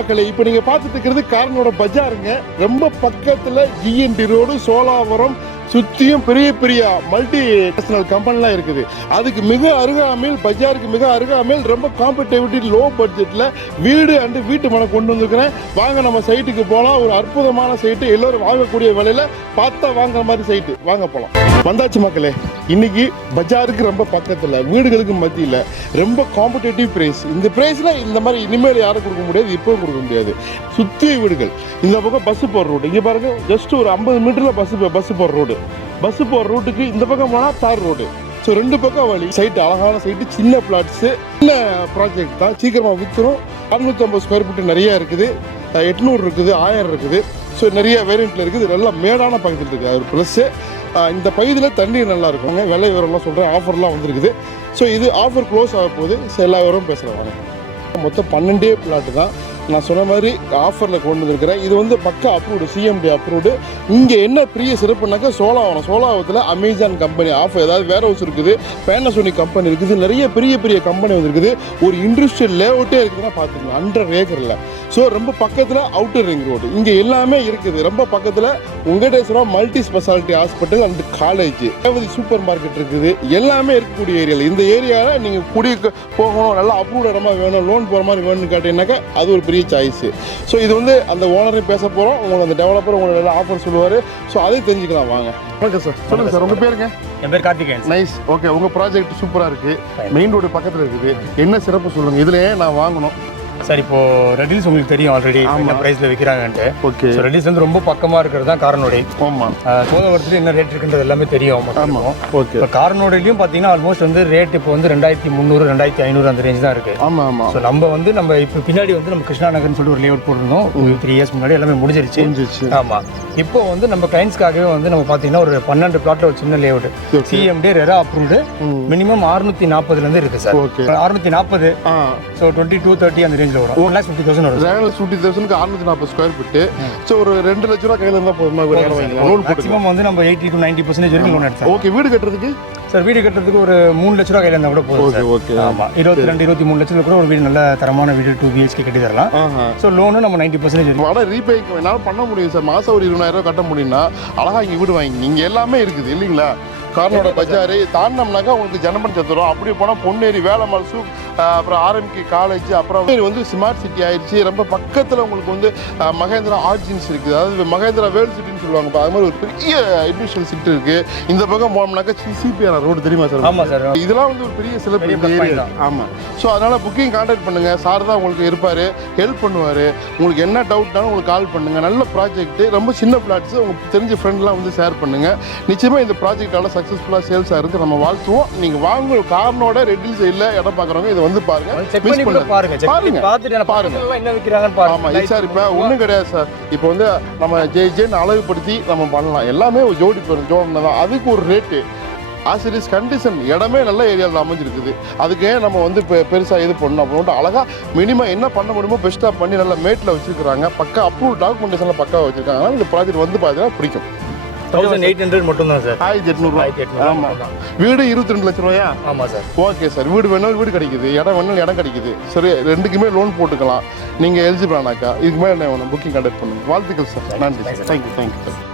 மக்களை இப்போ நீங்க பார்த்துட்டு இருக்கிறது காரனோட பஜாருங்க. ரொம்ப பக்கத்துல ஜிஎன்டி ரோடு சோலாவரம் சுத்தியும் பெரிய பெரிய மல்டி நேஷனல் கம்பெனிலாம் இருக்குது. அதுக்கு மிக அருகாமையில் பஜாருக்கு மிக அருகாமையில் ரொம்ப காம்படிட்டிவிட்டி லோ பட்ஜெட்டில் வீடு அண்டு வீட்டு மனை கொண்டு வந்துருக்கிறேன். வாங்க நம்ம சைட்டுக்கு போகலாம் ஒரு அற்புதமான சைட்டு எல்லோரும் வாங்கக்கூடிய விலையில பார்த்தா வாங்குற மாதிரி சைட்டு வாங்க போகலாம் வந்தாச்சு மக்களே. இன்னைக்கு பஜாருக்கு ரொம்ப பக்கத்தில் வீடுகளுக்கு மத்தியில் ரொம்ப காம்படேட்டிவ் ப்ரைஸ் இந்த ப்ரைஸில் இந்த மாதிரி இனிமேல் யாரும் கொடுக்க முடியாது இப்போ கொடுக்க முடியாது. சுற்றி வீடுகள். இந்த பக்கம் பஸ் போகிற ரோடு இங்கே பாருங்கள் ஜஸ்ட் ஒரு ஐம்பது மீட்டரில் பஸ் பஸ் போகிற ரோடு பஸ் போகிற ரோட்டுக்கு இந்த பக்கம் போனால் தார் ரோடு ஸோ ரெண்டு பக்கம் வழி. சைட்டு அழகான சைட்டு சின்ன பிளாட்ஸ் சின்ன ப்ராஜெக்ட் தான். சீக்கிரமாக விற்றுரும் அறுநூற்றம்பது ஸ்கொயர் ஃபீட் நிறைய இருக்குது. எட்நூறு இருக்குது ஆயிரம் இருக்குது. ஸோ நிறைய வேரியண்ட்டில் இருக்குது. நல்லா மேடான பக்கத்தில் இருக்குது. அது ப்ளஸ்ஸு இந்த பகுதியில் தண்ணீர் நல்லா இருக்குங்க விலை விவரம்லாம் சொல்கிறேன் ஆஃபர்லாம் வந்துருக்குது. ஸோ இது ஆஃபர் க்ளோஸ் ஆக போகுது ஸோ எல்லா விவரமும் பேசுகிறேன் வாங்க. மொத்தம் பன்னெண்டே பிளாட்டு தான். நான் சொன்ன மாதிரி ஆஃபரில் கொண்டு வந்திருக்கிறேன். இது வந்து பக்கா அப்ரூவ்டு சிஎம்டி அப்ரூவ்டு இங்கே என்ன பெரிய சிறப்புனாக்கா சோலாவரம் சோலாவரத்தில் அமேசான் கம்பெனி ஆஃபர் ஏதாவது வேர் ஹவுஸ் இருக்குது பேனசோனிக் கம்பெனி இருக்குது நிறைய பெரிய பெரிய கம்பெனி வந்துருக்குது. ஒரு இண்டஸ்ட்ரியல் லேஅவுட்டே இருக்குதுன்னா பார்த்துக்கலாம் ஹண்ட்ரட் ஏக்கரில் ஸோ ரொம்ப பக்கத்தில் அவுட்டர் ரிங் ரோடு இங்கே எல்லாமே இருக்குது. ரொம்ப பக்கத்தில் Venkateswara multi speciality hospital and college super market இருக்குது. எல்லாமே இருக்கக்கூடிய ஏரியாவில் இந்த ஏரியாவில் நீங்கள் குடி போகணும் நல்லா அப்ரூவ் இடமா வேணும் லோன் போகிற மாதிரி வேணும்னு கேட்டீங்கன்னாக்கா அது ஒரு பெரிய சாய்ஸ் ஸோ இது வந்து அந்த ஓனரையும் பேச போகிறோம் உங்களுக்கு அந்த டெவலப்பர் உங்களுக்கு நல்லா ஆஃபர் சொல்லுவார். ஸோ அதையும் தெரிஞ்சுக்கலாம் வாங்க. வணக்கம் சார் சொல்லுங்கள் சார் உங்கள் பேருங்க? என் பேர் கார்த்திகேயன் நைஸ் ஓகே உங்கள் ப்ராஜெக்ட் சூப்பராக இருக்குது மெயின் ரோடு பக்கத்தில் இருக்குது. என்ன சிறப்பு சொல்லுங்கள் இதில் நான் வாங்கணும். சார் இப்போ ரெடில்ஸ் உங்களுக்கு தெரியும் ஆல்ரெடி. என்ன பிரைஸ்ல விற்கிறாங்கன்ட்டு ஓகே ஸோ ரெடில்ஸ் வந்து ரொம்ப பக்கமா இருக்கிறது தான் காரனோடை ஆமாம் சோதவரத்துல என்ன ரேட் இருக்குன்றது எல்லாமே தெரியும் ஆமாம். ஓகே இப்போ காரனோடையிலையும் பார்த்தீங்கன்னா ஆல்மோஸ்ட் வந்து ரேட் இப்போ வந்து ரெண்டாயிரத்தி முந்நூறு ரெண்டாயிரத்தி ஐநூறு அந்த ரேஞ்ச் தான் இருக்கு. ஆமாம் ஆமாம் ஸோ நம்ம வந்து நம்ம இப்போ பின்னாடி வந்து நம்ம கிருஷ்ணா நகர்னு சொல்லிட்டு ஒரு லேஅவுட் போட்டிருந்தோம். ஒரு த்ரீ இயர்ஸ் முன்னாடி எல்லாமே முடிஞ்சிருச்சு. புரிஞ்சிச்சு ஆமா. இப்போ வந்து நம்ம கிளைண்ட்ஸ்க்காகவே வந்து நம்ம பார்த்தீங்கன்னா ஒரு பன்னெண்டு பிளாட்ல ஒரு சின்ன layout. CMD RERA approved minimum அறுநூத்தி நாற்பதுலேருந்து இருக்கு சார் ஓகே அறுநூத்தி நாற்பது ஸோ டுவெண்ட்டி டூ தேர்ட்டி அந்த ரேஞ்சில் வரும். ஒன் லேக்ஸ் ஃபிஃப்டி தௌசண்ட் வரும். ஃபிஃப்டி தௌசண்ட்க்கு அறுநூத்தி நாற்பது ஸ்கொயர் ஃபீட்டு ஸோ ஒரு ரெண்டு லட்ச ரூபா கையில் இருந்தால் போதுமா? வீடு இடம் வாங்கிக்கலாம். லோன் மேக்ஸிமம் வந்து நம்ம எயிட்டி டு நைன்டி பர்சன்டேஜ் வரைக்கும் லோன் எடுத்தோம் ஓகே வீடு கட்டுறதுக்கு? சார் வீடு கட்டுறதுக்கு ஒரு மூணு லட்ச ரூபா கையில் இருந்தால் கூட போதும் ஓகே ஓகே ஆமா. இருபத்தி ரெண்டு இருபத்தி மூணு லட்சத்துல கூட ஒரு வீடு நல்ல தரமான வீடு டூ பிஹெச்கே கட்டி தரலாம். ஸோ லோனு நம்ம நைன்டி பர்சன்டேஜ் வட ரீபேக்கு என்னால் பண்ண முடியும் சார் மாதம் ஒரு இருபதாயிரம் ரூபாய் கட்ட முடியும்னா அழகா இங்கே வீடு வாங்கி இங்கே எல்லாமே இருக்குது இல்லைங்களா? கார்னோட பஜாரு தாண்டினோம்னாக்கா உங்களுக்கு ஜனபன் சத்துரும் அப்படி போனால் பொன்னேரி ஆஹ் அப்புறம் ஆர்எம்கே காலேஜ் அப்புறம் வந்து ஸ்மார்ட் சிட்டி ஆயிடுச்சு. ரொம்ப பக்கத்தில் உங்களுக்கு வந்து மகேந்திரா ஆர்ஜின்ஸ் இருக்குது. அதாவது மகேந்திரா வேர்ல்டு சிட்டின்னு சொல்லுவாங்க. அது மாதிரி ஒரு பெரிய இண்டஸ்ட்ரியல் சிட்டி இருக்குது இந்த பக்கம் போனோம்னாக்கா சிபிஆர் ரோடு தெரியுமா சார்? ஆமா சார். இதெல்லாம் வந்து ஒரு பெரிய point ஏரியா. ஆமாம் ஸோ அதனால் புக்கிங் கான்டாக்ட் பண்ணுங்கள் சார் தான் உங்களுக்கு இருப்பார். ஹெல்ப் பண்ணுவார். உங்களுக்கு என்ன டவுட்னாலும் உங்களுக்கு கால் பண்ணுங்கள் நல்ல ப்ராஜெக்ட் ரொம்ப சின்ன பிளாட்ஸ் உங்களுக்கு தெரிஞ்ச ஃப்ரெண்ட்லாம் வந்து ஷேர் பண்ணுங்கள் நிச்சயமாக இந்த ப்ராஜெக்டால சக்ஸஸ்ஃபுல்லாக சேல்ஸ் ஆகிறது நம்ம வாழ்த்துவோம். நீங்கள் வாங்க காரணோட ரெட்டில் சைடில் இடம் பார்க்குறவங்க இதை வந்து பாருங்க. பாருங்க. பாருங்க. பாருங்க. ஆமாம் சார் இப்போ ஒன்றும் கிடையாது சார் இப்போ வந்து நம்ம ஜே ஜேன்னு அழகுபடுத்தி நம்ம பண்ணலாம். எல்லாமே ஒரு ஜோடி பெறும் ஜோடின தான். அதுக்கு ஒரு ரேட்டு ஆசிரியஸ் கண்டிஷன் இடமே நல்ல ஏரியாவில் அமைஞ்சிருக்குது. அதுக்கு நம்ம வந்து இப்போ பெருசாக இது பண்ணணும்? அப்படின்ட்டு அழகாக மினிமம் என்ன பண்ண முடியுமோ பெஸ்ட்டாக பண்ணி நல்லா மேட்டில் வச்சிருக்காங்க பக்கா அப்ரூவ் டாக்குமெண்டேஷனில் பக்கா வச்சிருக்காங்க. இந்த ப்ராஜெக்ட் வந்து பார்த்தீங்கன்னா பிடிக்கும். தௌசண்ட் எயிட் ஹண்ட்ரட் மட்டும் தான் சார். ஆயிரத்தி எட்நூறுவா. ஆயிரத்தி எட்நூறு ஆமாம் வீடு இருபத்தி ரெண்டு லட்ச ரூபாயா? ஆமா சார். Okay sir. வீடு வேணாலும் வீடு கிடைக்குது. இடம் வேணாலும் இடம் கிடைக்குது. சரி ரெண்டுக்குமே லோன் போட்டுக்கலாம். நீங்கள் எலிஜிபிள் ஆனாக்கா இதுக்கு மேலே என்ன வேணும்? புக்கிங் கண்டக்ட் பண்ணுங்க. வாழ்த்துக்கள் சார். நன்றி சார். Thank you thank you